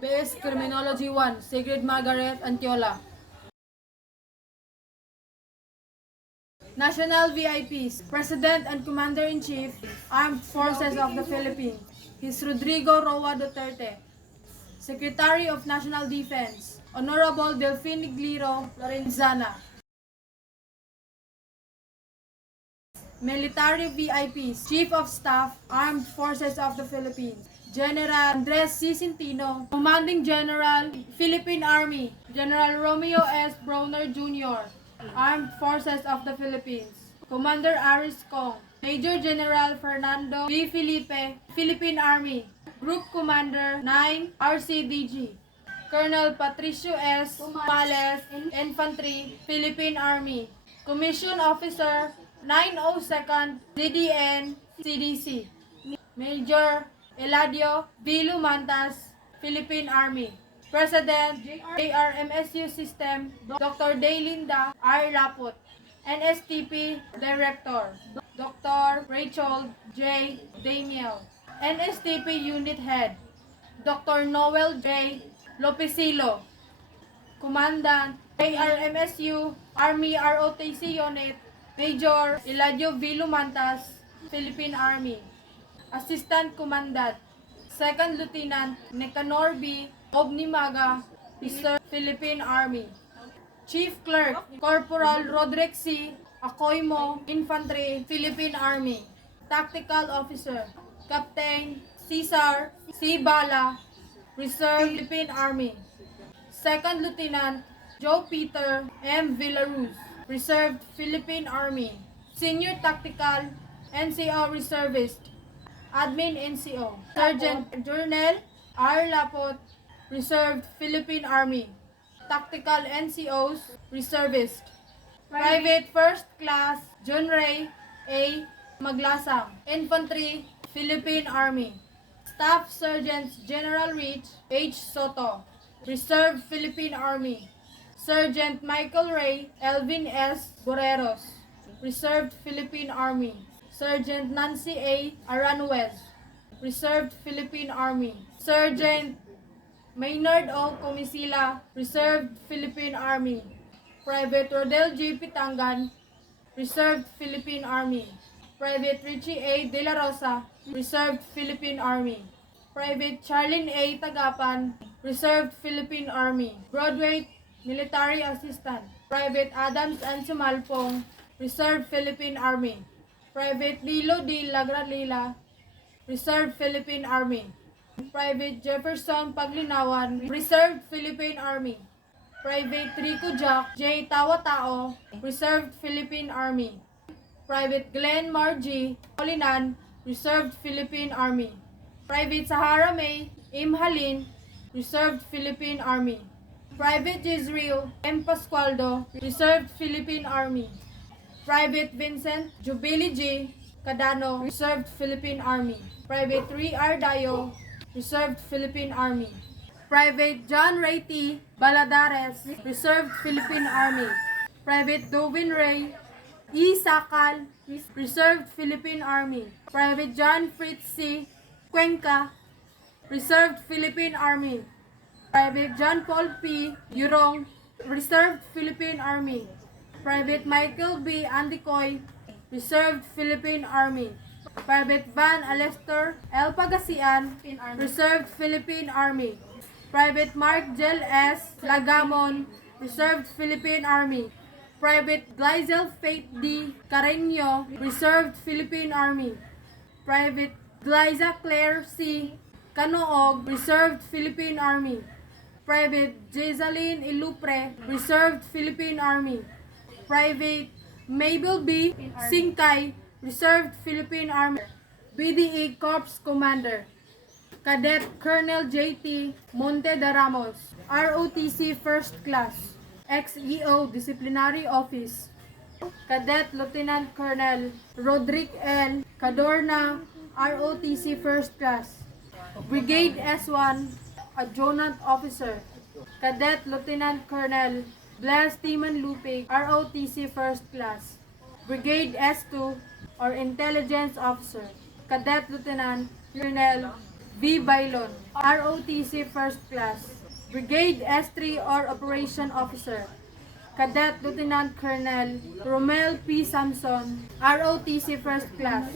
BS Criminology 1, Sigrid Margareathe Antiola. National VIPs, President and Commander-in-Chief, Armed Forces of the Philippines. He's Rodrigo Roa Duterte. Secretary of National Defense, Honorable Delfin Gliro Lorenzana. Military VIPs, Chief of Staff, Armed Forces of the Philippines, General Andres C. Centino, Commanding General, Philippine Army, General Romeo S. Browner Jr., Armed Forces of the Philippines, Commander Aris Kong, Major General Fernando V. Felipe, Philippine Army, Group Commander 9, RCDG, Colonel Patricio S. Pales, Infantry, Philippine Army, Commission Officer 902nd CDN CDC, Major Eladio V. Lumantas, Philippine Army, President JRMSU System Dr. Daylinda R. Laput, NSTP Director Dr. Rachel J. Damiel, NSTP Unit Head Dr. Noel J. Lopesilo, Commandant ARMSU Army ROTC Unit Major Eladio V. Lumantas, Philippine Army, Assistant Commandant Second Lieutenant Nicanor B. Obnimaga, Reserve Philippine Army, Chief Clerk Corporal Roderick C. Acoimo, Infantry, Philippine Army, Tactical Officer Captain Cesar C. Bala, Reserve Philippine Army, Second Lieutenant Joe Peter M. Villaruz, Reserved Philippine Army, Senior Tactical NCO Reservist, Admin NCO, Sergeant Journal R. Lapot, Reserved Philippine Army, Tactical NCOs, Reservist, Private First Class John Ray A. Maglasang, Infantry, Philippine Army, Staff Sergeants General Rich H. Soto, Reserve Philippine Army, Sergeant Michael Ray Elvin S. Boreros, Reserved Philippine Army, Sergeant Nancy A. Aranwez, Reserved Philippine Army, Sergeant Maynard O. Comisila, Reserved Philippine Army, Private Rodel G. Pitangan, Reserved Philippine Army, Private Richie A. De La Rosa, Reserved Philippine Army, Private Charlene A. Tagapan, Reserved Philippine Army, Broadway Military Assistant, Private Adams and Sumalpong, Reserved Philippine Army, Private Lilo D. Lagradlila, Reserved Philippine Army, Private Jefferson Paglinawan, Reserved Philippine Army, Private Rico Jack J. Tawatao, Reserved Philippine Army, Private Glenn Margie Olinan, Reserved Philippine Army, Private Sahara May Imhalin, Reserved Philippine Army, Private Jezreel M. Pascualdo, Reserved Philippine Army, Private Vincent Jubilee J. Cadano, Reserved Philippine Army, Private Ree R. Dayo, Reserved Philippine Army, Private John Ray T. Baladares, Reserved Philippine Army, Private Dovin Ray E. Sakal, Reserved Philippine Army, Private John Fritz C. Cuenca, Reserved Philippine Army, Private John Paul P. Yurong, Reserved Philippine Army, Private Michael B. Andicoy, Reserved Philippine Army, Private Van Alester L. Pagasian, Reserved Philippine Army, Private Mark Jel S. Lagamon, Reserved Philippine Army, Private Glyzel Faith D. Carreño, Reserved Philippine Army, Private Glyza Claire C. Canoog, Reserved Philippine Army, Private Jezaline Ilupre, Reserved Philippine Army, Private Mabel B. Singkay, Reserved Philippine Army, BDE Corps Commander, Cadet Colonel J.T. Monte de Ramos, ROTC First Class, XEO Disciplinary Office, Cadet Lieutenant Colonel Roderick L. Cadorna, ROTC First Class, Brigade S1 Adjutant Officer, Cadet Lieutenant Colonel Blas Timan Lupig, ROTC First Class, Brigade S2 or Intelligence Officer, Cadet Lieutenant Colonel V. Bailon, ROTC First Class, Brigade S3 or Operation Officer, Cadet Lieutenant Colonel Romel P. Samson, ROTC First Class,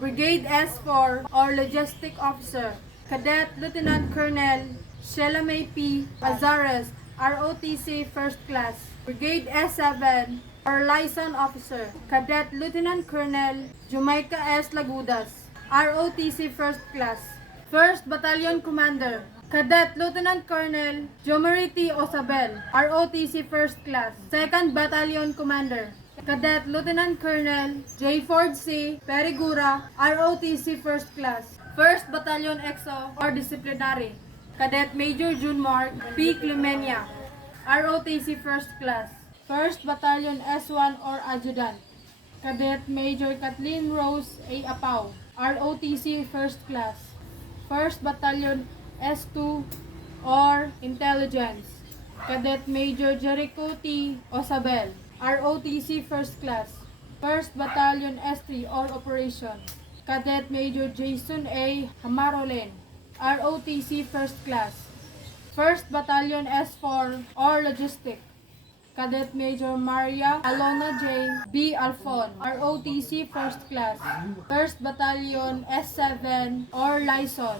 Brigade S4 or Logistic Officer, Cadet Lieutenant Colonel Sheila May P. Azares, ROTC First Class, Brigade S7 or Liaison Officer, Cadet Lieutenant Colonel Jamaica S. Lagudas, ROTC First Class, 1st Battalion Commander, Cadet Lieutenant Colonel Jomariti Osabel, ROTC First Class, 2nd Battalion Commander, Cadet Lieutenant Colonel J. Ford C. Perigura, ROTC First Class, 1st Battalion EXO or Disciplinary, Cadet Major June Mark P. Clemenia, ROTC First Class, 1st Battalion S1 or Adjutant, Cadet Major Kathleen Rose A. Apau, ROTC First Class, 1st Battalion S2 or Intelligence, Cadet Major Jericho T. Osabel, ROTC First Class, 1st Battalion S3 or Operation, Cadet Major Jason A. Hamarolen, ROTC First Class, 1st Battalion S4 or Logistic, Cadet Major Maria Alona J. B. Alfon, ROTC First Class, 1st Battalion S7 or Liaison,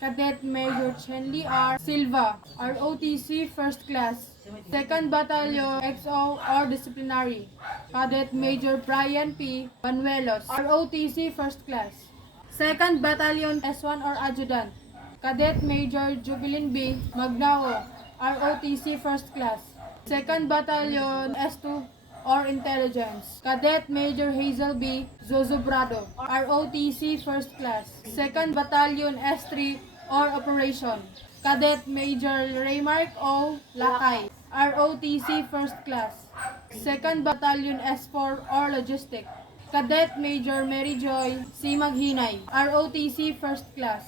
Cadet Major Chenli R. Silva, ROTC First Class, 2nd Battalion XO or Disciplinary, Cadet Major Brian P. Banuelos, ROTC First Class, 2nd Battalion S1 or Adjutant, Cadet Major Jubilin B. Magnao, ROTC First Class, 2nd Battalion S2 or Intelligence, Cadet Major Hazel B. Zozobrado, ROTC First Class, 2nd Battalion S3 or Operation, Cadet Major Raymark O. Lakay, ROTC First Class, 2nd Battalion S4 or Logistic, Cadet Major Mary Joy C. Maghinay, ROTC First Class,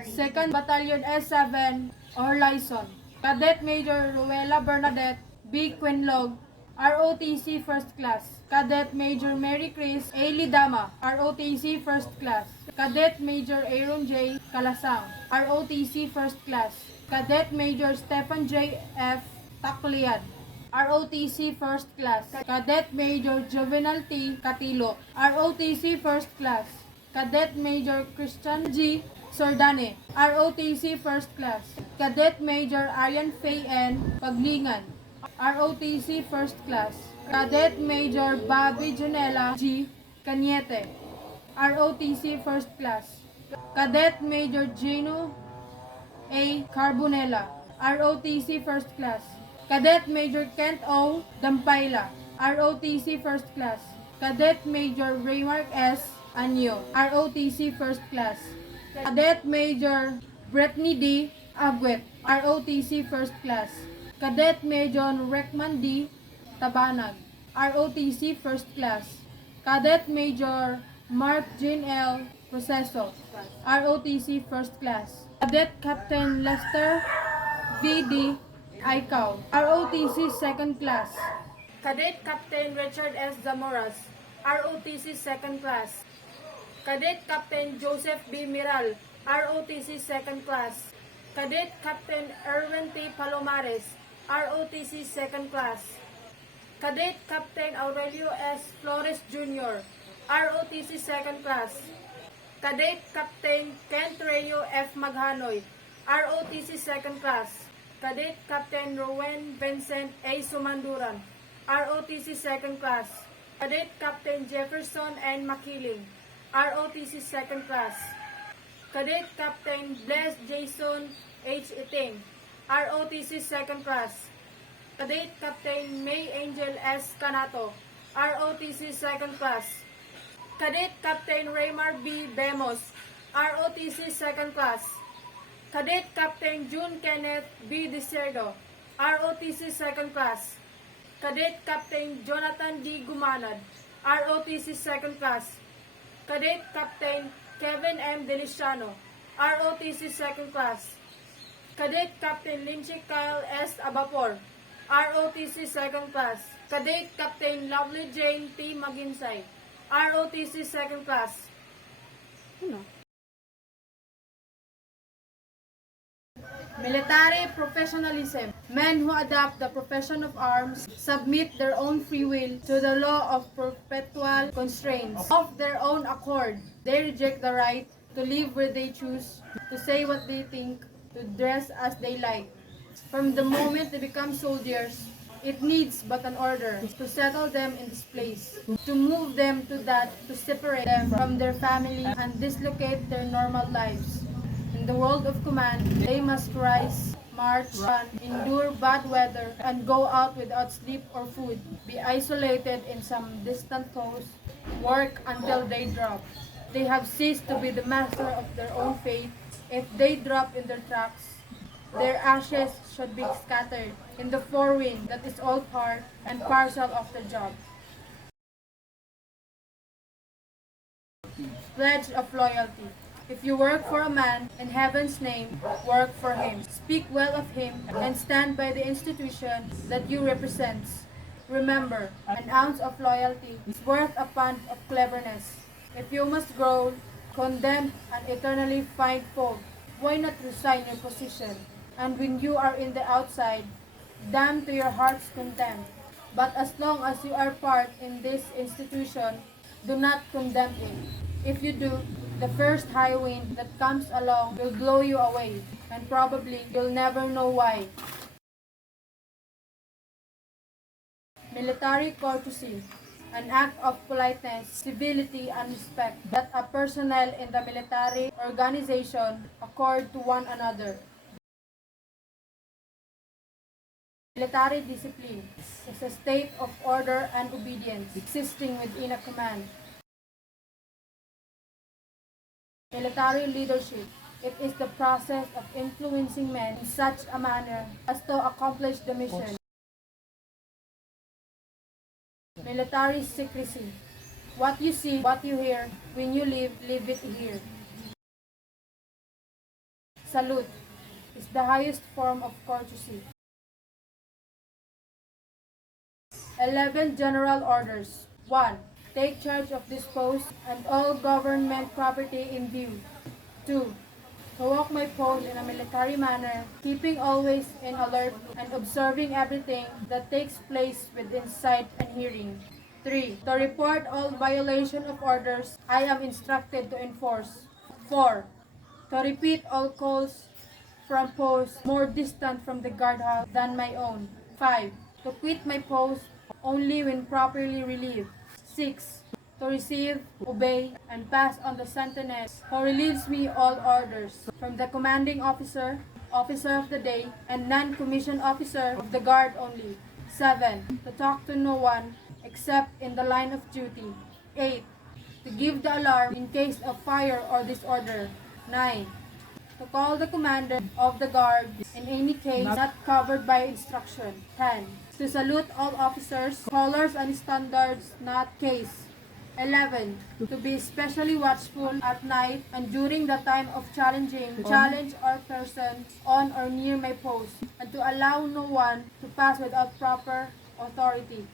2nd Battalion S7 or Liaison, Cadet Major Ruela Bernadette B. Quinlog, ROTC First Class, Cadet Major Mary Chris A. Lidama, ROTC First Class, Cadet Major Aaron J. Kalasang, ROTC First Class, Cadet Major Stephen J. F. Taklian, ROTC First Class, Cadet Major Jovenal T. Catilo, ROTC First Class, Cadet Major Christian G. Sordane, ROTC First Class, Cadet Major Aryan Faye N. Paglingan, ROTC First Class, Cadet Major Bobby Janela G. Cañete, ROTC First Class, Cadet Major Gino A. Carbonella, ROTC First Class, Cadet Major Kent O. Dampayla, ROTC First Class, Cadet Major Raymark S. Anyo, ROTC First Class, Cadet Major Brittany D. Agwet, ROTC First Class, Cadet Major Rekman D. Tabanag, ROTC First Class, Cadet Major Mark Jean L. Proceso, ROTC First Class, Cadet Captain Lester V.D. Icao, ROTC Second Class, Cadet Captain Richard S. Zamoras, ROTC Second Class, Cadet Captain Joseph B. Miral, ROTC Second Class, Cadet Captain Erwin T. Palomares, ROTC Second Class, Cadet Captain Aurelio S. Flores Jr., ROTC Second Class, Cadet Captain Kent Rayo F. Maghanoy, ROTC Second Class, Cadet Captain Rowen Vincent A. Sumanduran, ROTC Second Class, Cadet Captain Jefferson N. Makiling, ROTC Second Class, Cadet Captain Bless Jason H. Iting, ROTC Second Class, Cadet Captain May Angel S. Canato, ROTC Second Class, Cadet Captain Raymar B. Bemos, ROTC Second Class, Cadet Captain June Kenneth B. Deserdo, ROTC Second Class, Cadet Captain Jonathan D. Gumanad, ROTC Second Class, Cadet Captain Kevin M. Deliciano, ROTC Second Class, Cadet Captain Lindsay Kyle S. Abapor, ROTC Second Class, Cadet Captain Lovely Jane P. Maginsay, ROTC Second Class. Military professionalism. Men who adopt the profession of arms submit their own free will to the law of perpetual constraints. Of their own accord, they reject the right to live where they choose, to say what they think, to dress as they like. From the moment they become soldiers, it needs but an order to settle them in this place, to move them to that, to separate them from their family and dislocate their normal lives. In the world of command, they must rise, march, run, endure bad weather, and go out without sleep or food, be isolated in some distant post, work until they drop. They have ceased to be the master of their own fate. If they drop in their tracks, their ashes should be scattered in the four winds. That is all part and parcel of the job. Pledge of loyalty. If you work for a man, in heaven's name, work for him. Speak well of him and stand by the institution that you represent. Remember, an ounce of loyalty is worth a pound of cleverness. If you must grow, condemn, and eternally find fault, why not resign your position? And when you are in the outside, damn to your heart's content. But as long as you are part in this institution, do not condemn it. If you do, the first high wind that comes along will blow you away, and probably you'll never know why. Military courtesy, an act of politeness, civility, and respect that a personnel in the military organization accord to one another. Military discipline is a state of order and obedience existing within a command. Military leadership. It is the process of influencing men in such a manner as to accomplish the mission. Military secrecy. What you see, what you hear, when you leave it here. Salute is the highest form of courtesy. 11 General Orders. 1. Take charge of this post and all government property in view. 2. To walk my post in a military manner, keeping always in alert and observing everything that takes place within sight and hearing. 3. To report all violation of orders I am instructed to enforce. 4. To repeat all calls from posts more distant from the guardhouse than my own. 5. To quit my post only when properly relieved. 6. To receive, obey, and pass on the sentinels who relieves me all orders from the commanding officer, officer of the day, and non-commissioned officer of the guard only. 7. To talk to no one except in the line of duty. 8. To give the alarm in case of fire or disorder. 9. To call the commander of the guard in any case not covered by instruction. 10. To salute all officers, colors, and standards not case. 11. To be especially watchful at night and during the time of challenge or person on or near my post, and to allow no one to pass without proper authority.